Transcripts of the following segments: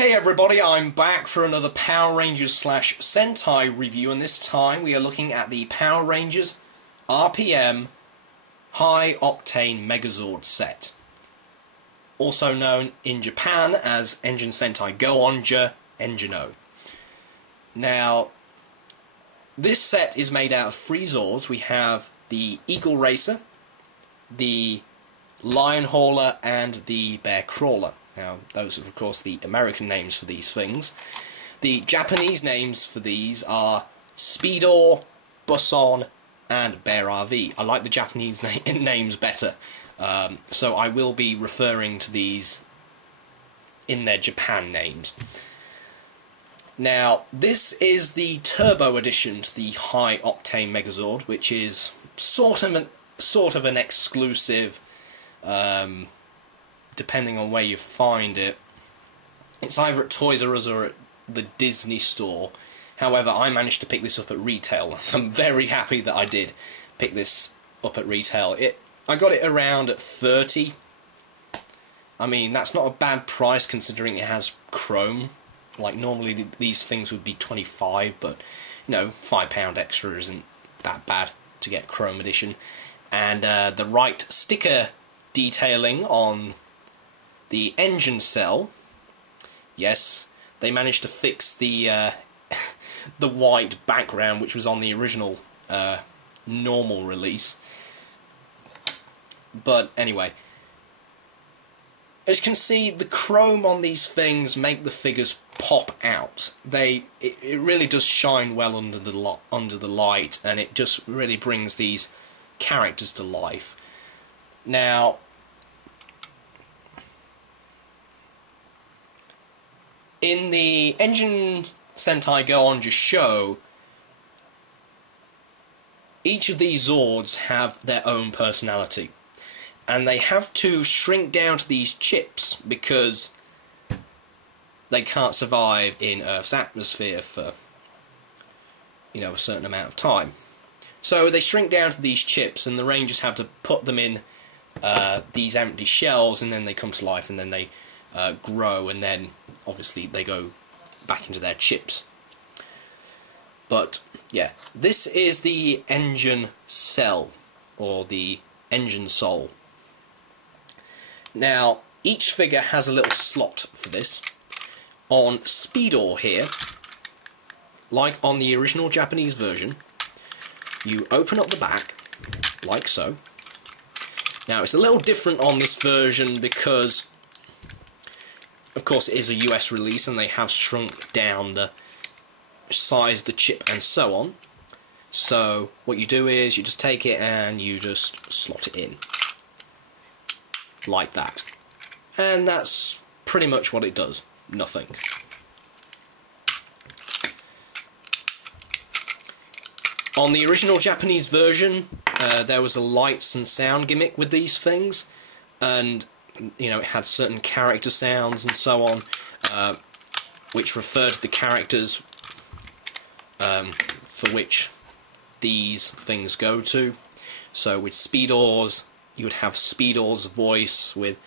Hey everybody, I'm back for another Power Rangers / Sentai review, and this time we are looking at the Power Rangers RPM High Octane Megazord set, also known in Japan as Engine Sentai Go-Onger Engine-O. Now, this set is made out of 3 Zords. We have the Eagle Racer, the Lion Hauler, and the Bear Crawler. Now, those are of course the American names for these things. The Japanese names for these are Speedor, Buson, and Bear RV. I like the Japanese names better, so I will be referring to these in their Japan names. Now, this is the Turbo edition to the High Octane Megazord, which is sort of an exclusive. Depending on where you find it. It's either at Toys R Us or at the Disney store. However, I managed to pick this up at retail. I'm very happy that I did pick this up at retail. I got it around at 30. I mean, that's not a bad price considering it has chrome. Like, normally these things would be 25, but, you know, £5 extra isn't that bad to get chrome edition. And the right sticker detailing on the engine cell. Yes, they managed to fix the the white background which was on the original normal release. But anyway, as you can see, the chrome on these things make the figures pop out. It really does shine well under the light, and it just really brings these characters to life. Now, in the Engine Sentai Go-Onger show, each of these Zords have their own personality, and they have to shrink down to these chips because they can't survive in Earth's atmosphere for, you know, a certain amount of time. So they shrink down to these chips, and the Rangers have to put them in these empty shells, and then they come to life, and then they grow, and then obviously they go back into their chips. But yeah, this is the engine cell, or the engine soul. Now, each figure has a little slot for this. On Speedor here, like on the original Japanese version, you open up the back like so. Now, it's a little different on this version because, of course, it is a US release, and they have shrunk down the size of the chip and so on. So what you do is you just take it and you just slot it in like that, and that's pretty much what it does. Nothing. On the original Japanese version, there was a lights and sound gimmick with these things, and you know, it had certain character sounds and so on, which referred to the characters for which these things go to. So with Speedors, you would have Speedor's voice. With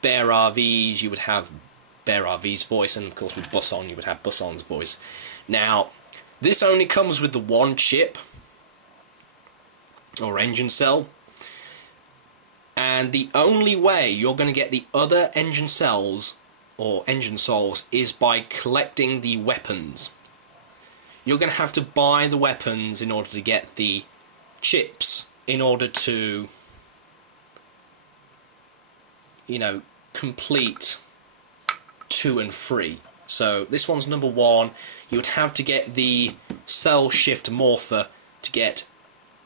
Bear RVs, you would have Bear RV's voice, and of course with Buson, you would have Buson's voice. Now, this only comes with the one chip, or engine cell. And the only way you're going to get the other engine cells, or engine souls, is by collecting the weapons. You're going to have to buy the weapons in order to get the chips, in order to, you know, complete 2 and 3. So this one's number 1. You would have to get the cell shift morpher to get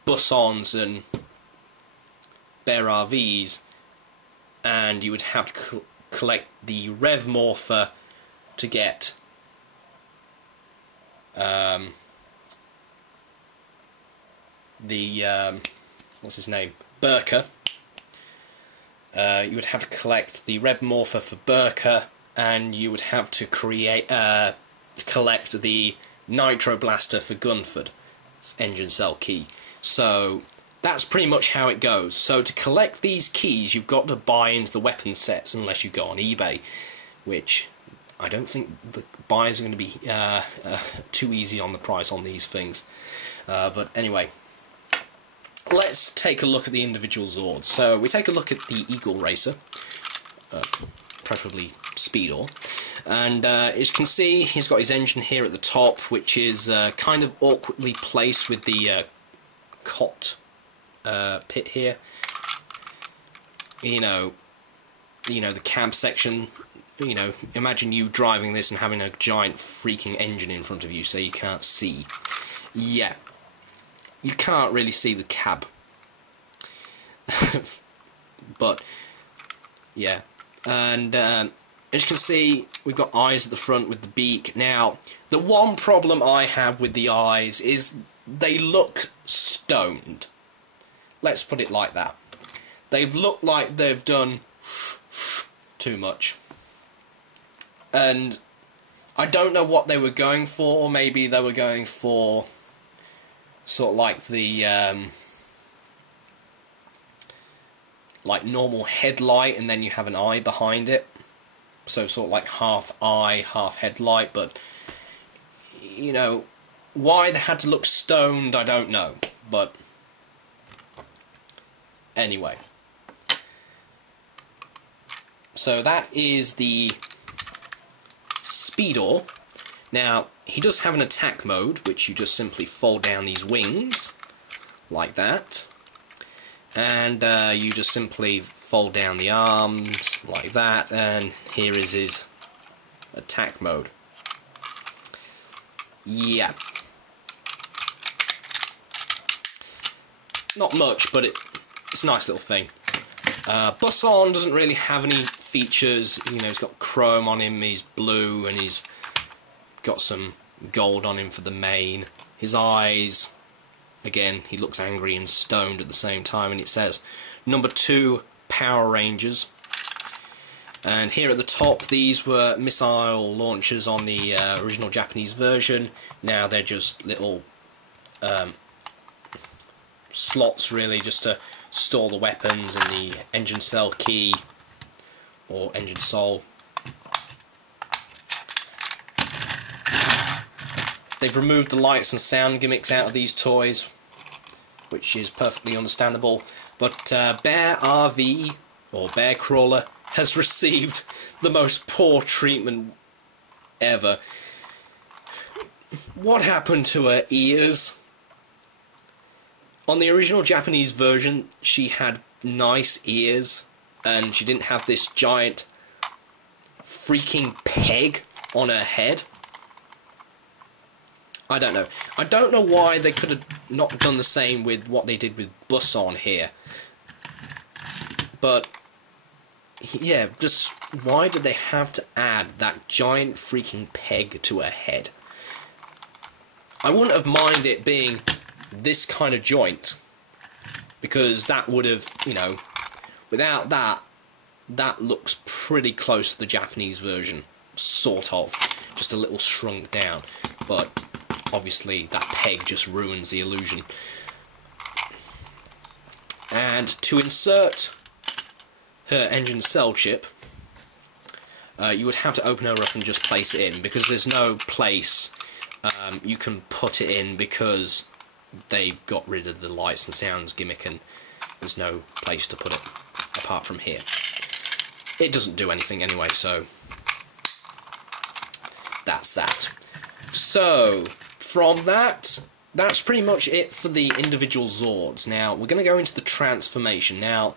Busons and Bear RVs, and you would have to collect the Rev Morpher to get what's his name? Burka. You would have to collect the Rev Morpher for Burka, and you would have to collect the Nitro Blaster for Gunford. It's engine cell key. So that's pretty much how it goes. So to collect these keys, you've got to buy into the weapon sets unless you go on eBay, which I don't think the buyers are going to be too easy on the price on these things. But anyway, let's take a look at the individual Zords. So we take a look at the Eagle Racer, preferably Speedor, and as you can see, he's got his engine here at the top, which is kind of awkwardly placed with the cot pit here. You know, the cab section. You know, imagine you driving this and having a giant freaking engine in front of you, so you can't see. Yeah, you can't really see the cab. But yeah, and as you can see, we've got eyes at the front with the beak. Now, the one problem I have with the eyes is they look stoned. Let's put it like that. They've looked like they've done too much. And I don't know what they were going for. Maybe they were going for sort of like the like normal headlight, and then you have an eye behind it. So sort of like half eye, half headlight. But you know, why they had to look stoned, I don't know. But anyway, so that is the Speedor. Now, he does have an attack mode, which you just simply fold down these wings, like that. And you just simply fold down the arms, like that, and here is his attack mode. Yeah. Not much, but it's a nice little thing. Buson doesn't really have any features. You know, he's got chrome on him, he's blue, and he's got some gold on him for the mane. His eyes, again, he looks angry and stoned at the same time, and it says number 2 Power Rangers. And here at the top, these were missile launchers on the original Japanese version. Now they're just little slots, really, just to store the weapons and the engine cell key or engine soul. They've removed the lights and sound gimmicks out of these toys, which is perfectly understandable. But Bear RV, or Bear Crawler, has received the most poor treatment ever. What happened to her ears? On the original Japanese version, she had nice ears, and she didn't have this giant freaking peg on her head. I don't know. I don't know why they could have not done the same with what they did with Buson here. But, yeah, just why did they have to add that giant freaking peg to her head? I wouldn't have minded it being this kind of joint, because that would have, you know, without that, that looks pretty close to the Japanese version, sort of, just a little shrunk down, but obviously that peg just ruins the illusion. And to insert her engine cell chip, you would have to open her up and just place it in, because there's no place you can put it in, because they've got rid of the lights and sounds gimmick, and there's no place to put it apart from here. It doesn't do anything anyway, so that's that. So from that, that's pretty much it for the individual Zords. Now we're going to go into the transformation. Now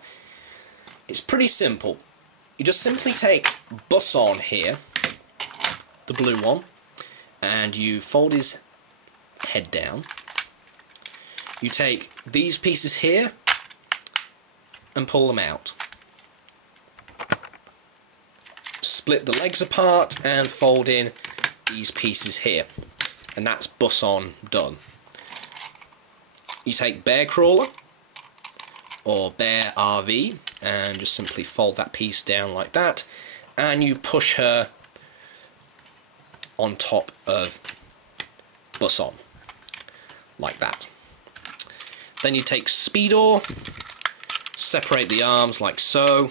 it's pretty simple. You just simply take Buson here, the blue one, and you fold his head down. You take these pieces here and pull them out. Split the legs apart and fold in these pieces here. And that's Buson done. You take Bear Crawler or Bear RV and just simply fold that piece down like that, and you push her on top of Buson like that. Then you take Speedor, separate the arms like so,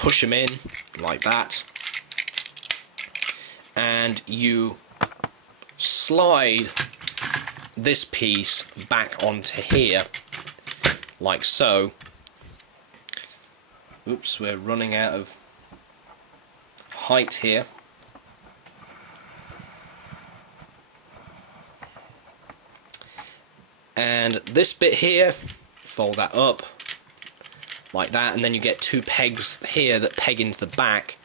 push them in like that, and you slide this piece back onto here like so. Oops, we're running out of height here. And this bit here, fold that up like that, and then you get two pegs here that peg into the back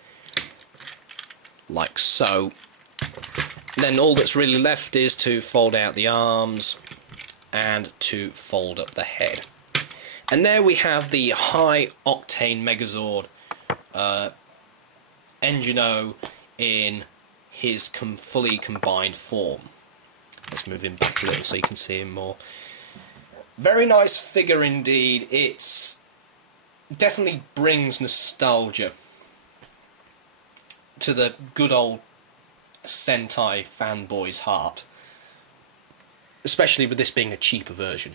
like so. And then all that's really left is to fold out the arms and to fold up the head. And there we have the high Octane Megazord Engine O in his fully combined form. Let's move him back a little so you can see him more. Very nice figure indeed. It's definitely brings nostalgia to the good old Sentai fanboy's heart, especially with this being a cheaper version.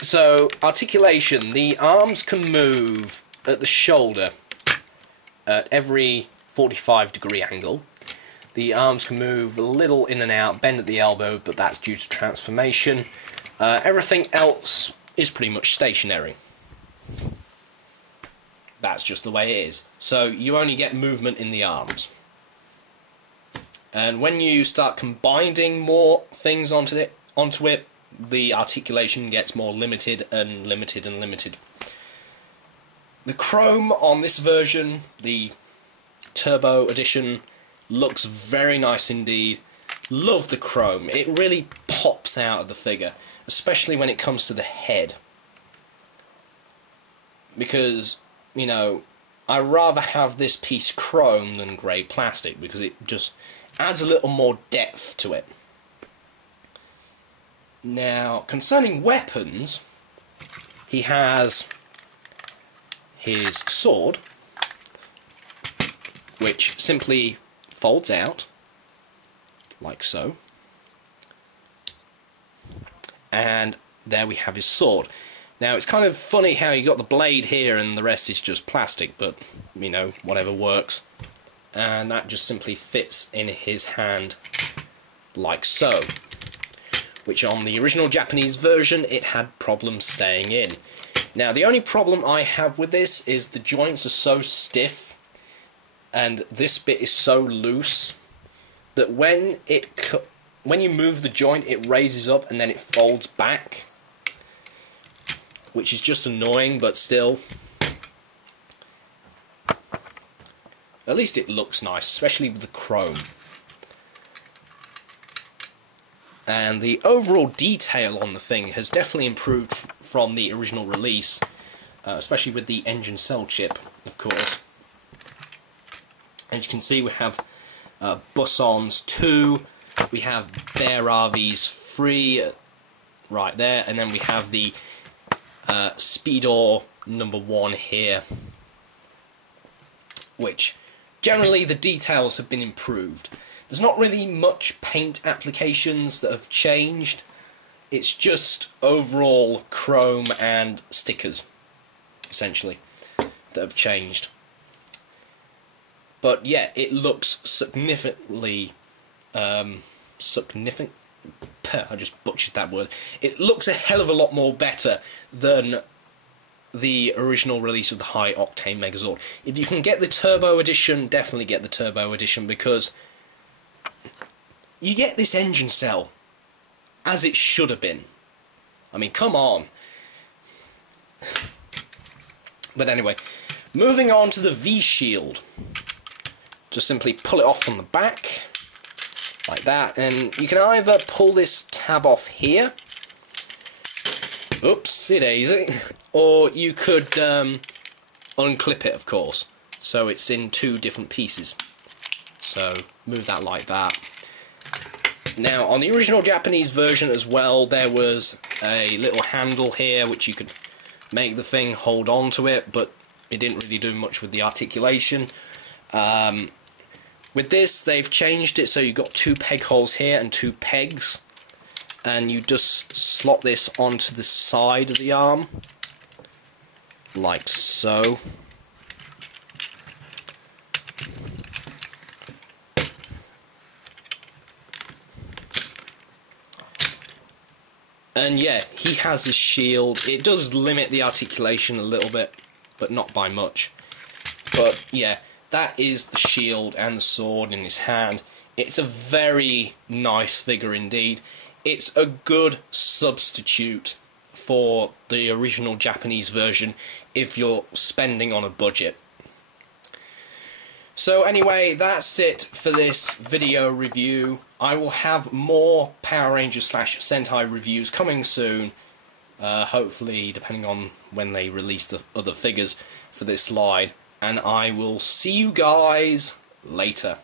So, articulation. The arms can move at the shoulder at every 45-degree angle. The arms can move a little in and out, bend at the elbow, but that's due to transformation. Everything else is pretty much stationary. That's just the way it is. So you only get movement in the arms. And when you start combining more things onto it, the articulation gets more limited and limited and limited. The chrome on this version, the Turbo Edition, looks very nice indeed. Love the chrome. It really pops out of the figure, especially when it comes to the head. Because, you know, I rather have this piece chrome than grey plastic, because it just adds a little more depth to it. Now, concerning weapons, he has his sword, which simply folds out, like so. And there we have his sword. Now, it's kind of funny how you got the blade here and the rest is just plastic, but, you know, whatever works. And that just simply fits in his hand, like so. Which on the original Japanese version, it had problems staying in. Now, the only problem I have with this is the joints are so stiff, and this bit is so loose, that when you move the joint, it raises up and then it folds back, which is just annoying, but still. At least it looks nice, especially with the chrome. And the overall detail on the thing has definitely improved from the original release, especially with the engine cell chip, of course. As you can see, we have Bus-Ons 2, we have Bear RVs 3 right there, and then we have the Speedor number 1 here, which generally the details have been improved. There's not really much paint applications that have changed. It's just overall chrome and stickers, essentially, that have changed. But yeah, it looks significantly... I just butchered that word. It looks a hell of a lot more better than the original release of the high Octane Megazord. If you can get the Turbo Edition, definitely get the Turbo Edition, because you get this engine cell as it should have been. I mean, come on. But anyway, moving on to the V-shield. Just simply pull it off from the back, like that, and you can either pull this tab off here, oopsie daisy, or you could unclip it, of course, so it's in two different pieces. So move that like that. Now, on the original Japanese version as well, there was a little handle here which you could make the thing hold on to it, but it didn't really do much with the articulation. With this, they've changed it so you've got two peg holes here and two pegs, and you just slot this onto the side of the arm, like so. And yeah, he has his shield. It does limit the articulation a little bit, but not by much. But yeah, that is the shield and the sword in his hand. It's a very nice figure indeed. It's a good substitute for the original Japanese version if you're spending on a budget. So anyway, that's it for this video review. I will have more Power Rangers / Sentai reviews coming soon, hopefully depending on when they release the other figures for this line, and I will see you guys later.